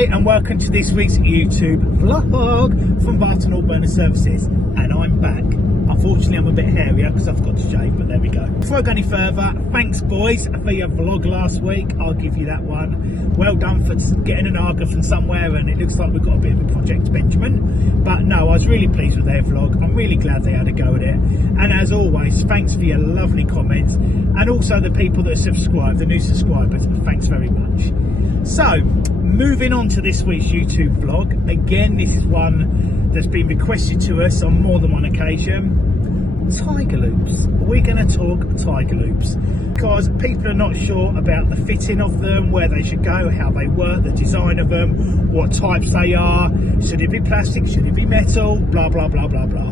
everybody, and welcome to this week's YouTube vlog from Barton All Burner Services. And I'm back. Unfortunately, I'm a bit hairier because I forgot to shave, but there we go. Before I go any further, thanks boys for your vlog last week. I'll give you that one. Well done for getting an Arga from somewhere, and it looks like we've got a bit of a Project Benjamin. But no, I was really pleased with their vlog. I'm really glad they had a go at it. And as always, thanks for your lovely comments, and also the people that subscribe, the new subscribers. Thanks very much. So, moving on to this week's YouTube vlog. Again, this is one that's been requested to us on more than one occasion. Tiger loops. We're going to talk tiger loops because people are not sure about the fitting of them, where they should go, how they work, the design of them, what types they are. Should it be plastic? Should it be metal? Blah, blah, blah, blah, blah.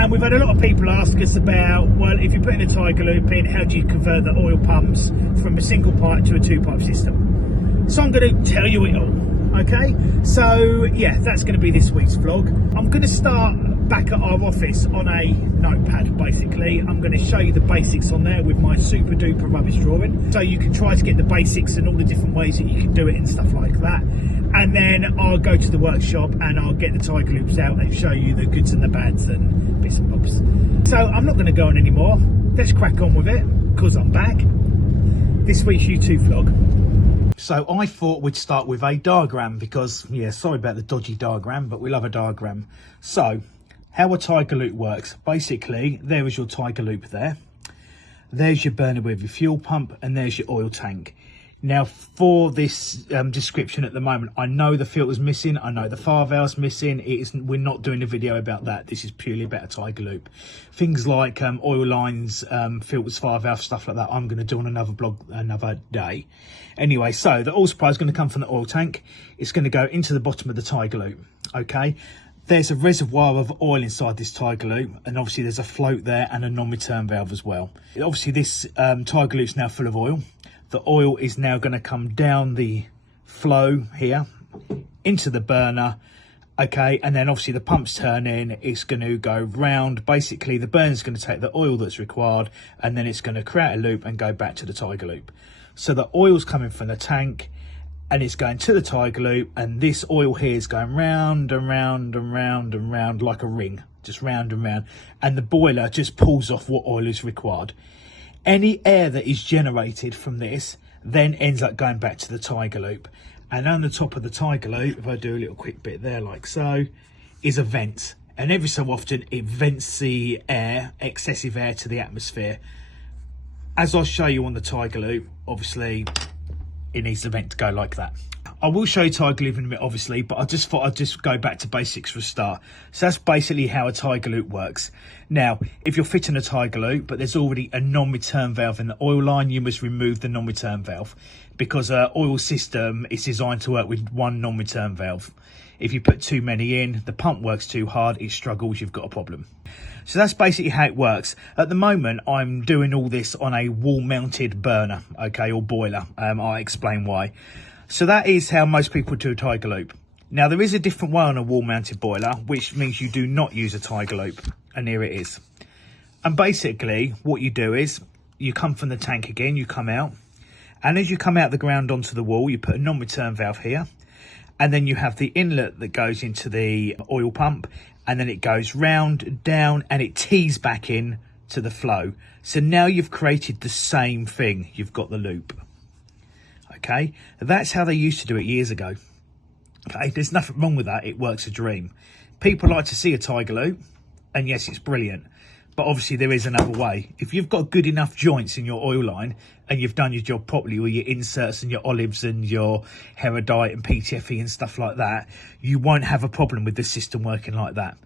And we've had a lot of people ask us about, well, if you're putting a tiger loop in, how do you convert the oil pumps from a single pipe to a two pipe system? So I'm going to tell you it all, okay? So yeah, that's going to be this week's vlog. I'm going to start back at our office on a notepad, basically. I'm going to show you the basics on there with my super duper rubbish drawing. So you can try to get the basics and all the different ways that you can do it and stuff like that. And then I'll go to the workshop and I'll get the tiger loops out and show you the goods and the bads and bits and bobs. So I'm not going to go on anymore. Let's crack on with it because I'm back. This week's YouTube vlog. So I thought we'd start with a diagram because, yeah, sorry about the dodgy diagram, but we love a diagram. So, how a tiger loop works. Basically, there is your tiger loop there. There's your burner with your fuel pump, and there's your oil tank. Now, for this description at the moment, I know the filter's missing. I know the fire valve's missing. We're not doing a video about that. This is purely about a tiger loop. Things like oil lines, filters, fire valve, stuff like that, I'm going to do on another blog another day. Anyway, so the oil supply is going to come from the oil tank. It's going to go into the bottom of the tiger loop. Okay. There's a reservoir of oil inside this tiger loop, and obviously there's a float there and a non-return valve as well. Obviously, this tiger loop's now full of oil. The oil is now going to come down the flow here into the burner, okay, and then obviously the pump's turning, it's going to go round. Basically, the burner's going to take the oil that's required, and then it's going to create a loop and go back to the tiger loop. So the oil's coming from the tank, and it's going to the tiger loop, and this oil here is going round and round and round and round like a ring, just round and round, and the boiler just pulls off what oil is required. Any air that is generated from this then ends up going back to the tiger loop. And on the top of the tiger loop, if I do a little quick bit there like so, is a vent. And every so often it vents the air, excessive air, to the atmosphere. As I'll show you on the tiger loop, obviously it needs the vent to go like that. I will show you tiger loop in a minute, obviously, but I just thought I'd just go back to basics for a start. So that's basically how a tiger loop works. Now, if you're fitting a tiger loop, but there's already a non-return valve in the oil line, you must remove the non-return valve because an oil system is designed to work with one non-return valve. If you put too many in, the pump works too hard, it struggles, you've got a problem. So that's basically how it works. At the moment, I'm doing all this on a wall-mounted burner, okay, or boiler. I'll explain why. So that is how most people do a tiger loop. Now, there is a different way on a wall-mounted boiler, which means you do not use a tiger loop. And here it is. And basically, what you do is, you come from the tank again, you come out. And as you come out the ground onto the wall, you put a non-return valve here. And then you have the inlet that goes into the oil pump. And then it goes round, down, and it tees back in to the flow. So now you've created the same thing. You've got the loop. Okay, that's how they used to do it years ago. Okay, there's nothing wrong with that. It works a dream. People like to see a tiger loop, and yes, it's brilliant. But obviously there is another way. If you've got good enough joints in your oil line and you've done your job properly with your inserts and your olives and your Herodite and PTFE and stuff like that, you won't have a problem with the system working like that.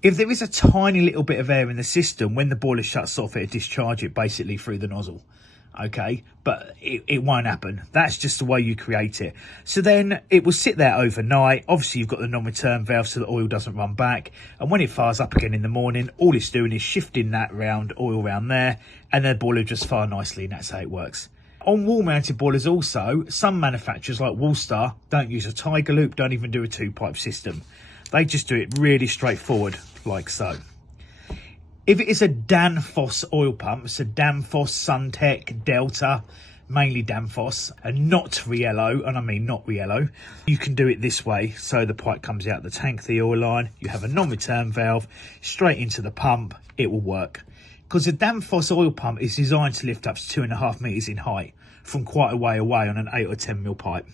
If there is a tiny little bit of air in the system, when the boiler shuts off, it'll discharge it basically through the nozzle. Okay, but it won't happen. That's just the way you create it. So then it will sit there overnight. Obviously, you've got the non-return valve so the oil doesn't run back. And when it fires up again in the morning, all it's doing is shifting that oil round there, and the boiler just fire nicely, and that's how it works. On wall-mounted boilers also, some manufacturers like Woolstar don't use a tiger loop, don't even do a two-pipe system. They just do it really straightforward, like so. If it is a Danfoss oil pump, so Danfoss, Suntech, Delta, mainly Danfoss, and not Riello, and I mean not Riello, you can do it this way. So the pipe comes out the tank, the oil line, you have a non-return valve straight into the pump, it will work. Because the Danfoss oil pump is designed to lift up to 2.5 metres in height from quite a way away on an 8 or 10 mil pipe.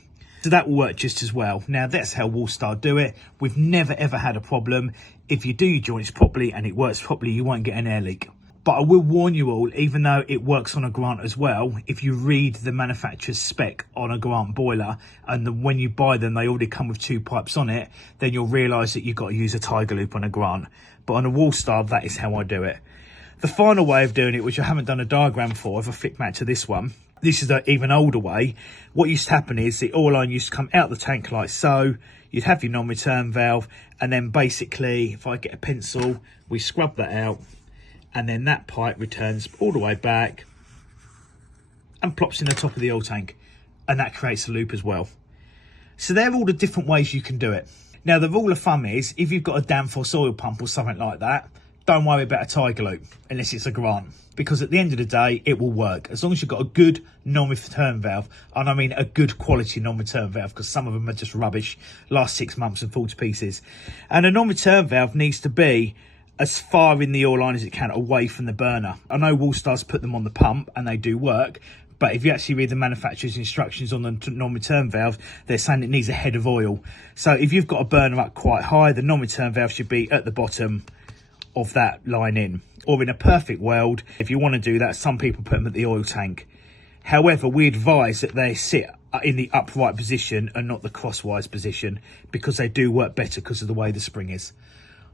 So that will work just as well. Now that's how Woolstar do it. We've never ever had a problem. If you do your joints properly and it works properly, you won't get an air leak. But I will warn you all, even though it works on a Grant as well, if you read the manufacturer's spec on a Grant boiler, and when you buy them, they already come with 2 pipes on it, then you'll realise that you've got to use a Tiger Loop on a Grant. But on a Woolstar, that is how I do it. The final way of doing it, which I haven't done a diagram for, if I flick back to this one, this is the even older way. What used to happen is the oil line used to come out the tank like so. You'd have your non-return valve, and then basically, if I get a pencil, we scrub that out, and then that pipe returns all the way back and plops in the top of the oil tank, and that creates a loop as well. So they're all the different ways you can do it. Now the rule of thumb is, if you've got a Danfoss oil pump or something like that, don't worry about a Tiger Loop unless it's a Grant, because at the end of the day it will work as long as you've got a good non-return valve, and I mean a good quality non-return valve, because some of them are just rubbish, last 6 months and fall to pieces. And a non-return valve needs to be as far in the oil line as it can away from the burner. I know Woolstar's put them on the pump and they do work, but if you actually read the manufacturer's instructions on the non-return valve, they're saying it needs a head of oil. So if you've got a burner up quite high, the non-return valve should be at the bottom of that line in. Or in a perfect world, if you want to do that, some people put them at the oil tank. However, we advise that they sit in the upright position and not the crosswise position, because they do work better because of the way the spring is.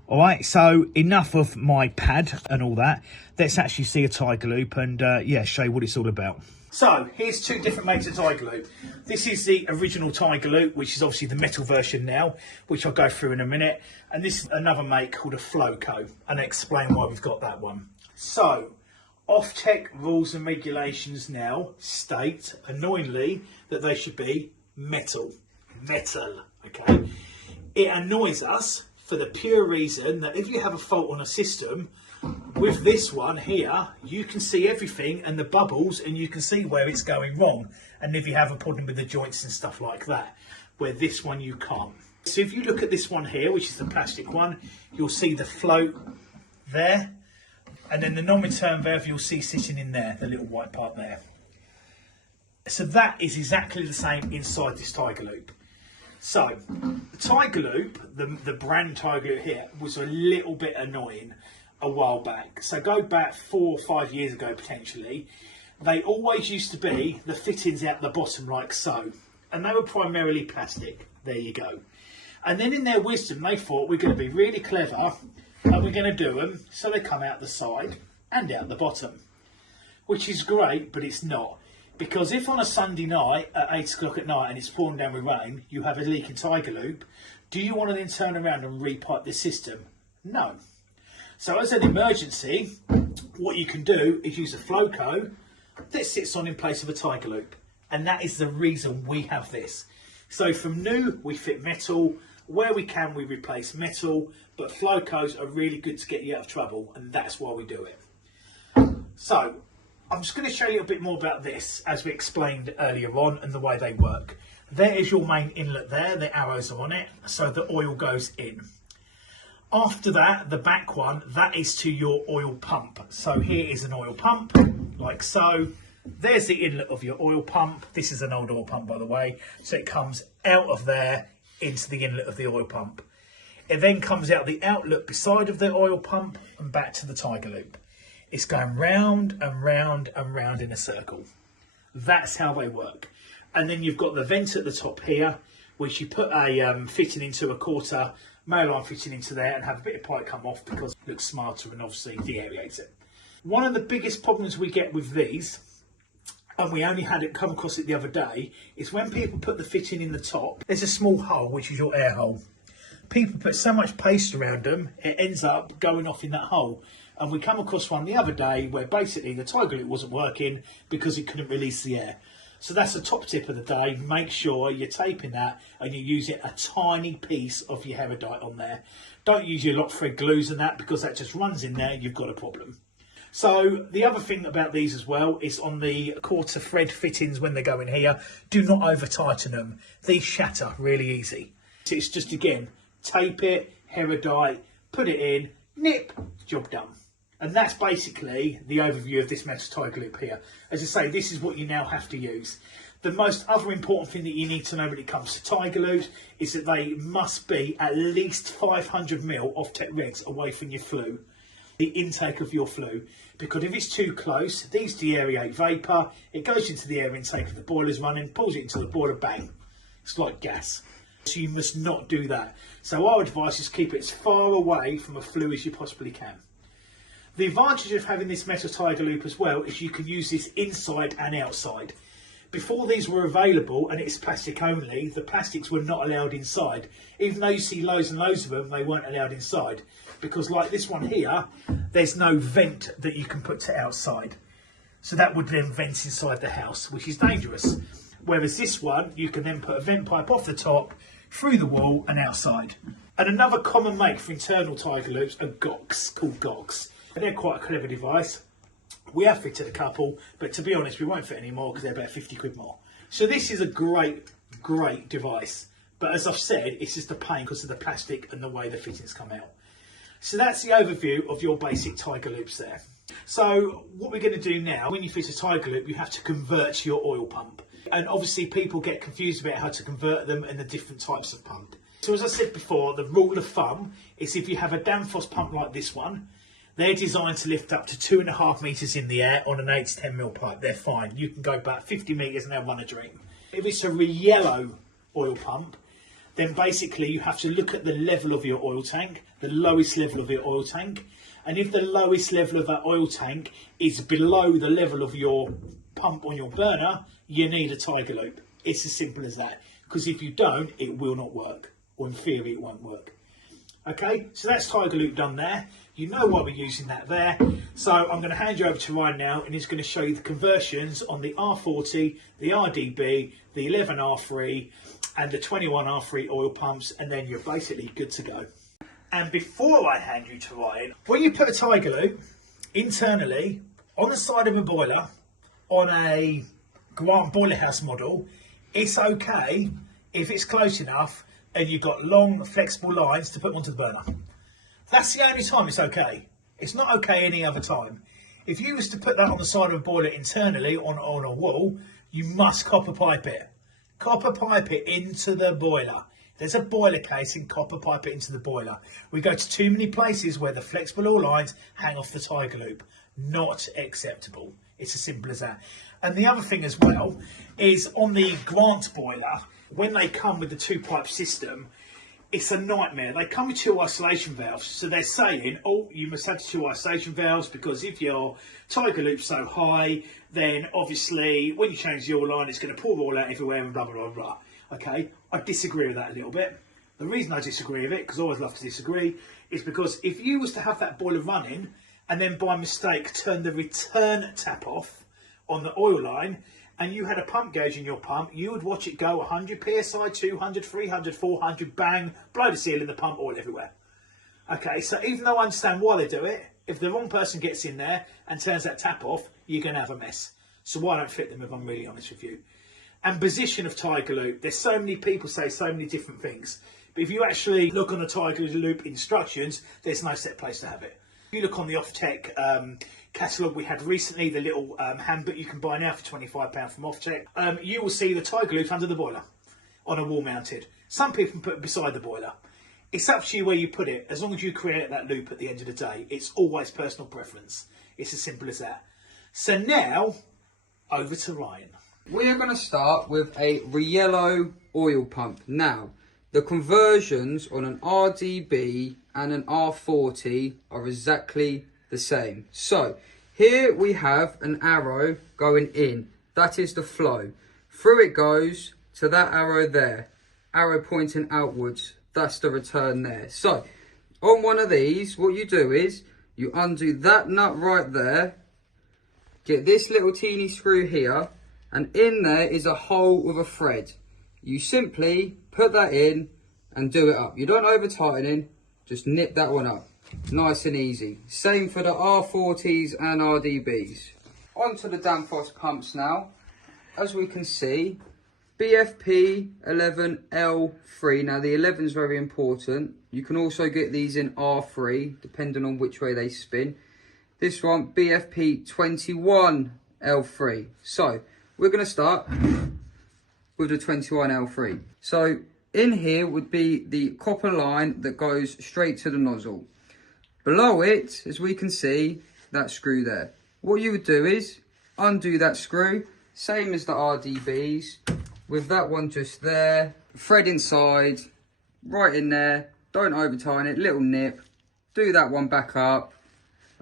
All right, so enough of my pad and all that. Let's actually see a Tiger Loop and yeah, show you what it's all about. So here's 2 different makes of Tiger Loop. This is the original Tiger Loop, which is obviously the metal version now, which I'll go through in a minute. And this is another make called a Flowco, and I'll explain why we've got that one. So, Offtech rules and regulations now state, annoyingly, that they should be metal. Metal, okay? It annoys us for the pure reason that if you have a fault on a system, with this one here, you can see everything and the bubbles, and you can see where it's going wrong. And if you have a problem with the joints and stuff like that, where this one you can't. So if you look at this one here, which is the plastic one, you'll see the float there. And then the non-return valve you'll see sitting in there, the little white part there. So that is exactly the same inside this Tiger Loop. So, the Tiger Loop, the brand Tiger Loop here, was a little bit annoying a while back. So go back 4 or 5 years ago potentially. They always used to be the fittings out the bottom like so. And they were primarily plastic. There you go. And then in their wisdom they thought, we're going to be really clever and we're going to do them so they come out the side and out the bottom. Which is great, but it's not. Because if on a Sunday night at 8 o'clock at night and it's pouring down with rain, you have a leak in Tiger Loop, do you want to then turn around and repipe the system? No. So as an emergency, what you can do is use a Flowco that sits on in place of a Tiger Loop. And that is the reason we have this. So from new, we fit metal. Where we can, we replace metal. But Flowcos are really good to get you out of trouble, and that's why we do it. So, I'm just going to show you a bit more about this, as we explained earlier on, and the way they work. There is your main inlet there, the arrows are on it, so the oil goes in. After that, the back one, that is to your oil pump. So here is an oil pump, like so. There's the inlet of your oil pump. This is an old oil pump, by the way. So it comes out of there into the inlet of the oil pump. It then comes out the outlet beside of the oil pump and back to the Tiger Loop. It's going round and round and round in a circle. That's how they work. And then you've got the vent at the top here, which you put a fitting into a quarter, male line fitting into there, and have a bit of pipe come off because it looks smarter and obviously deaerates it. One of the biggest problems we get with these, and we only had it come across it the other day, is when people put the fitting in the top, there's a small hole, which is your air hole. People put so much paste around them, it ends up going off in that hole. And we come across one the other day where basically the Tiger Loop wasn't working because it couldn't release the air. So that's the top tip of the day. Make sure you're taping that and you're using a tiny piece of your Herodite on there. Don't use your lock thread glues and that, because that just runs in there and you've got a problem. So the other thing about these as well is on the quarter thread fittings when they go in here, do not over tighten them. These shatter really easy. So it's just, again, tape it, Herodite, put it in, nip, job done. And that's basically the overview of this metal tiger loop here. As I say, this is what you now have to use. The most other important thing that you need to know when it comes to tiger loops is that they must be at least 500mm off-tech regs away from your flue, the intake of your flue. Because if it's too close, these deaerate vapour, it goes into the air intake of the boiler's running, pulls it into the boiler, bang. It's like gas. So you must not do that. So our advice is keep it as far away from a flue as you possibly can. The advantage of having this metal tiger loop as well is you can use this inside and outside. Before these were available and it's plastic only, the plastics were not allowed inside. Even though you see loads and loads of them, they weren't allowed inside. Because like this one here, there's no vent that you can put to outside. So that would then vent inside the house, which is dangerous. Whereas this one, you can then put a vent pipe off the top, through the wall and outside. And another common make for internal tiger loops are GOCs, called GOCs. They're quite a clever device. We have fitted a couple, but to be honest, we won't fit any more because they're about 50 quid more. So this is a great device. But as I've said, it's just a pain because of the plastic and the way the fittings come out. So that's the overview of your basic tiger loops there. So what we're going to do now, when you fit a tiger loop, you have to convert your oil pump. And obviously people get confused about how to convert them and the different types of pump. So as I said before, the rule of thumb is if you have a Danfoss pump like this one, they're designed to lift up to 2.5 metres in the air on an 8 to 10mm pipe. They're fine. You can go about 50 metres and they'll run a dream. If it's a Riello oil pump, then basically you have to look at the level of your oil tank, the lowest level of your oil tank. And if the lowest level of that oil tank is below the level of your pump on your burner, you need a tiger loop. It's as simple as that. Because if you don't, it will not work. Or in theory, it won't work. Okay, so that's tiger loop done there. You know why we're using that there. So I'm going to hand you over to Ryan now and he's going to show you the conversions on the R40, the RDB, the 11R3 and the 21R3 oil pumps, and then you're basically good to go. And before I hand you to Ryan, when you put a tiger loop internally on the side of a boiler on a Grant boiler house model, it's okay if it's close enough and you've got long flexible lines to put onto the burner. That's the only time it's okay. It's not okay any other time. If you was to put that on the side of a boiler internally on a wall, you must copper pipe it. Copper pipe it into the boiler. There's a boiler casing, copper pipe it into the boiler. We go to too many places where the flexible oil lines hang off the tiger loop. Not acceptable. It's as simple as that. And the other thing as well is on the Grant boiler, when they come with the 2-pipe system, it's a nightmare. They come with 2 isolation valves. So they're saying, oh, you must have 2 isolation valves because if your tiger loop's so high, then obviously when you change the oil line, it's going to pour oil out everywhere and blah, blah, blah, blah. Okay, I disagree with that a little bit. The reason I disagree with it, because I always love to disagree, is because if you was to have that boiler running and then by mistake turn the return tap off on the oil line, and you had a pump gauge in your pump, you would watch it go 100 psi, 200, 300, 400, bang, blow the seal in the pump, oil everywhere. Okay, so even though I understand why they do it, if the wrong person gets in there and turns that tap off, you're going to have a mess. So I don't fit them, if I'm really honest with you. And position of tiger loop, there's so many people say so many different things. But if you actually look on the tiger loop instructions, there's no set place to have it. If you look on the Off-Tech catalogue we had recently, the little handbook you can buy now for £25 from Off-Tech, you will see the tiger loops under the boiler on a wall mounted. Some people put it beside the boiler. It's up to you where you put it. As long as you create that loop at the end of the day, it's always personal preference. It's as simple as that. So now, over to Ryan. We are going to start with a Riello oil pump. Now, the conversions on an RDB and an R40 are exactly the same. So, here we have an arrow going in. That is the flow. Through it goes to that arrow there. Arrow pointing outwards. That's the return there. So, on one of these, what you do is, you undo that nut right there. Get this little teeny screw here. And in there is a hole with a thread. You simply put that in and do it up. You don't over tighten in, just nip that one up. Nice and easy. Same for the R40s and RDBs. On to the Danfoss pumps now. As we can see, BFP 11L3. Now the 11 is very important. You can also get these in R3, depending on which way they spin. This one, BFP 21L3. So, we're going to start with the 21L3. So, in here would be the copper line that goes straight to the nozzle. Below it, as we can see, that screw there. What you would do is undo that screw, same as the RDBs, with that one just there, thread inside, right in there, don't over tighten it, little nip, do that one back up,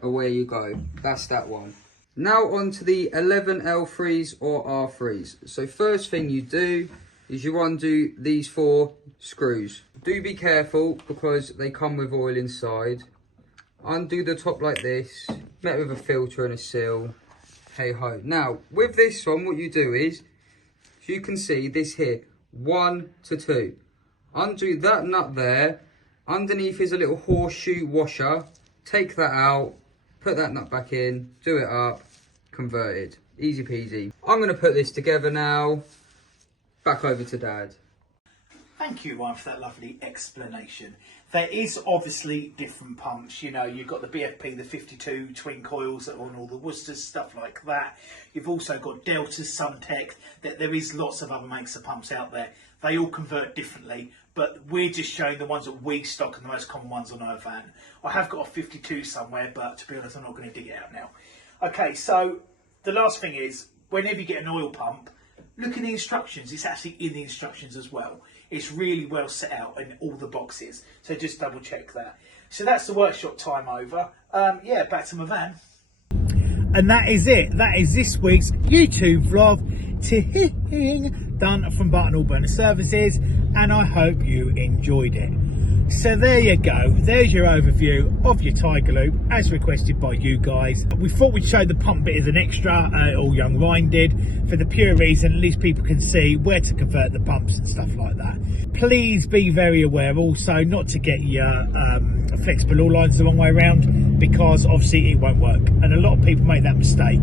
away you go. That's that one. Now on to the 11L3s or R3s. So first thing you do is you undo these 4 screws. Do be careful because they come with oil inside. Undo the top like this, met with a filter and a seal, hey ho. Now with this one, what you do is, as you can see this here, 1 to 2. Undo that nut there, underneath is a little horseshoe washer, take that out, put that nut back in, do it up, converted, easy peasy. I'm going to put this together now, back over to Dad. Thank you, Ryan, for that lovely explanation. There is obviously different pumps. You know, you've got the BFP, the 52 twin coils that are on all the Worcesters, stuff like that. You've also got Delta, Suntech. There is lots of other makes of pumps out there. They all convert differently, but we're just showing the ones that we stock and the most common ones on our van. I have got a 52 somewhere, but to be honest, I'm not going to dig it out now. Okay, so the last thing is, whenever you get an oil pump, look in the instructions. It's actually in the instructions as well. It's really well set out in all the boxes. So just double check that. So that's the workshop time over. Yeah, back to my van. And that is it. That is this week's YouTube vlog done from Barton Burner Services. And I hope you enjoyed it. So there you go, there's your overview of your Tiger Loop as requested by you guys. We thought we'd show the pump bit as an extra, all young Ryan did, for the pure reason at least people can see where to convert the pumps and stuff like that. Please be very aware also not to get your flexible oil lines the wrong way around, because obviously it won't work, and a lot of people make that mistake,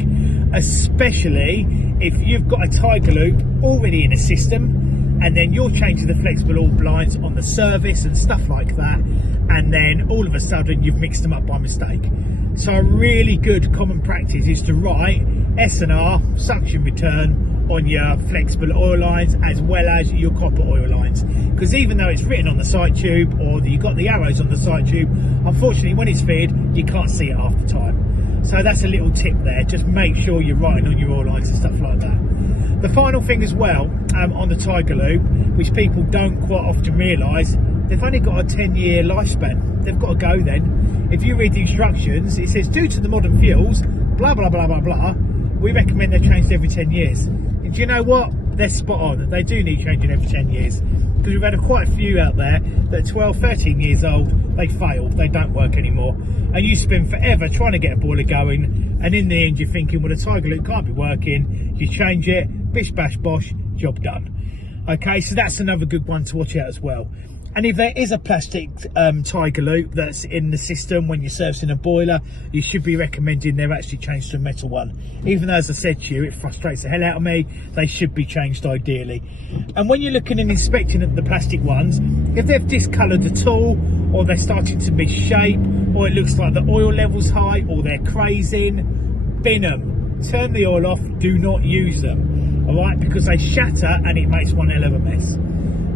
especially if you've got a Tiger Loop already in a system and then you're changing the flexible oil blinds on the service and stuff like that, and then all of a sudden you've mixed them up by mistake. So a really good common practice is to write S&R, suction return, on your flexible oil lines as well as your copper oil lines, because even though it's written on the side tube or you've got the arrows on the side tube, unfortunately when it's fed you can't see it half the time. So that's a little tip there, just make sure you're writing on your oil lines and stuff like that. The final thing as well, on the Tiger Loop, which people don't quite often realise, they've only got a 10-year lifespan. They've got to go then. If you read the instructions, it says due to the modern fuels, blah blah blah blah blah, we recommend they're changed every 10 years. And do you know what? They're spot on. They do need changing every 10 years. Because we've had quite a few out there that are 12, 13 years old, they fail, they don't work anymore. And you spend forever trying to get a boiler going, and in the end you're thinking, well, the Tiger Loop can't be working. You change it, bish bash bosh, job done. Okay, so that's another good one to watch out as well. And if there is a plastic Tiger Loop that's in the system when you're servicing a boiler, you should be recommending they're actually changed to a metal one. Even though, as I said to you, it frustrates the hell out of me, they should be changed ideally. And when you're looking and inspecting at the plastic ones, if they've discoloured at all, or they're starting to misshape, or it looks like the oil level's high, or they're crazing, bin them. Turn the oil off, do not use them. Alright, because they shatter and it makes one hell of a mess.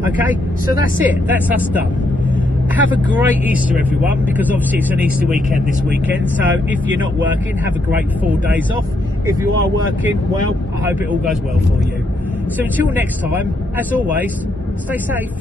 Okay, so that's it, that's us done. Have a great Easter everyone, because obviously it's an Easter weekend this weekend, so if you're not working, have a great 4 days off. If you are working, well, I hope it all goes well for you. So until next time, as always, stay safe.